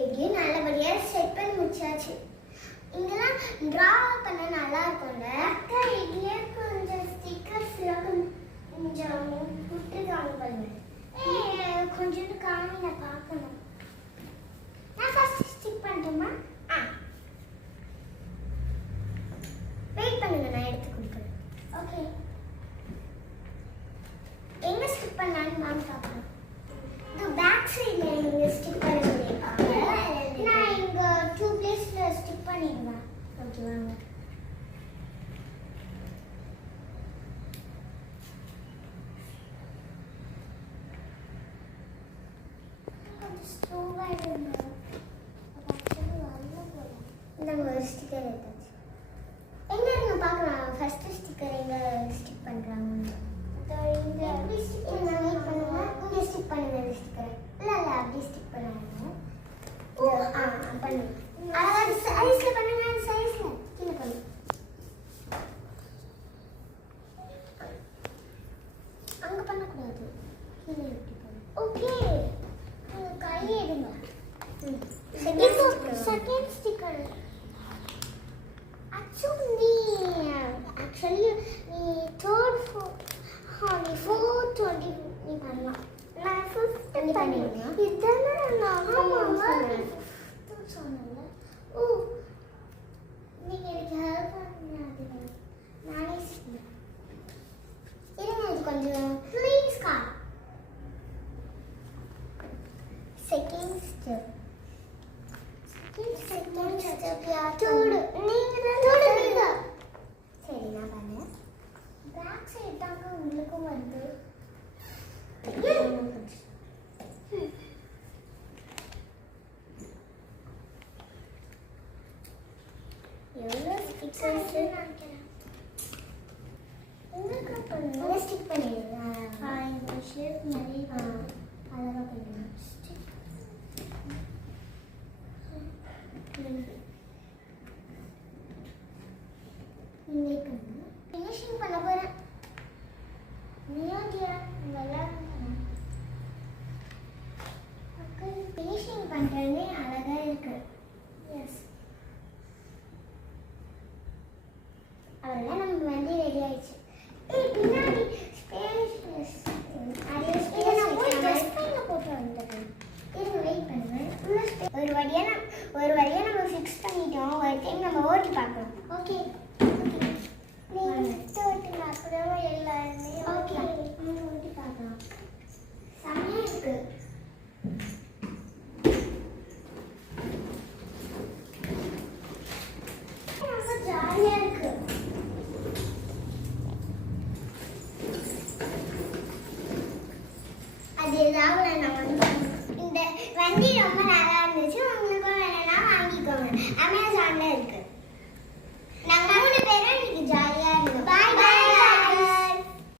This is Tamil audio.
எப்படியும் நல்லபடியாக செட் பண்ணி முடிச்சாச்சு. இங்கெல்லாம் ட்ரா பண்ண நல்லா இருக்கும்ல அக்கா. இதுலேயே கொஞ்சம் ஸ்டிக்கர்ஸ்லாம் கொஞ்சம் விட்டுருக்காங்க பாருங்க. கொஞ்சோண்டு காமி, நான் பார்க்கணும். நான் ஃபர்ஸ்ட் ஸ்டிக் பண்ணட்டுமா? வெயிட் பண்ணுங்க, நான் எடுத்து கொடுக்குறேன். ஓகே, எங்கே ஸ்டிக் பண்ணலான்னு மேம் பார்க்கலாம். இது பேக் சைடில் இங்கே ஸ்டிக் பண்ண சொல்லியிருக்காங்க. நான் இங்கே 2 பிளேஸில் ஸ்டிக் பண்ணிடுவேன். ஓகே வாங்க. இந்த ஒரு ஸ்டிக்கர் எடுத்தாச்சு. எங்க இருங்க பார்க்கலாம். ஃபர்ஸ்ட் ஸ்டிக்கர் எங்க ஸ்டிக் பண்றாங்க. இந்த எப்படி ஸ்டிக் பண்ணுங்க இங்க ஸ்டிக் பண்ணுங்க. இந்த ஸ்டிக்கர் இல்ல அப்படி ஸ்டிக் பண்ணுங்க. பண்ணுங்க. அதாவது சைஸ்ல பண்ணுங்க. சைஸ்ல கீழ பண்ணுங்க. அங்க பண்ண கூடாது. கீழ இப்படி பண்ணுங்க. ஓகே, கையை எடுங்க. செகண்ட் ஸ்டிக்கர் actually நீ third நீ fourth நீ பண்ணலாம். நான் fifth பண்ணிடுறேன். இதானே நான் சொன்னேன்ல. ஓ, நீங்க எனக்கு ஹெல்ப் பண்ணாதீங்க. நானே இருங்க, இது கொஞ்சம் ப்ளீஸ்க்கா. செகண்ட் ஸ்டெப் சரி நான் பண்ணேன். பேக் சைடு தாங்க உங்களுக்கும் வந்து எவ்வளோ ஸ்டிக்கர்ஸ் நினைக்கிறேன். உங்களுக்கு பண்ணணும் ஸ்டிக் பண்ணிடுறேன். இந்த ஷேப் நிறைய அழகாக பண்ணிடுறேன். ஃபினிஷிங் பண்ண போறேன். ஃபினிஷிங் பண்றதே அழகா இருக்கு. எஸ், அவ்வளோதான். நம்ம வந்து ரெடி ஆயிடுச்சு. பின்னாடி ஸ்பேஸ் போட்டு வந்துடுறேன். இருங்க, வெயிட் பண்ணுவேன். ஒரு வழியா நம்ம ஃபிக்ஸ் பண்ணிட்டோம். ஒரு டைம் நம்ம ஓட்டி பார்க்கலாம். ஓகே, ஓட்டி பார்க்கலாம். செம்மையா இருக்கு. ரொம்ப ஜாலியா இருக்கு. அது ஏதாவது நான் வந்து இந்த வண்டி ரொம்ப நல்லா இருந்துச்சு. உங்களுக்கும் வேணும்னா வாங்கிக்கோங்க. அமேசான்ல இருக்கு.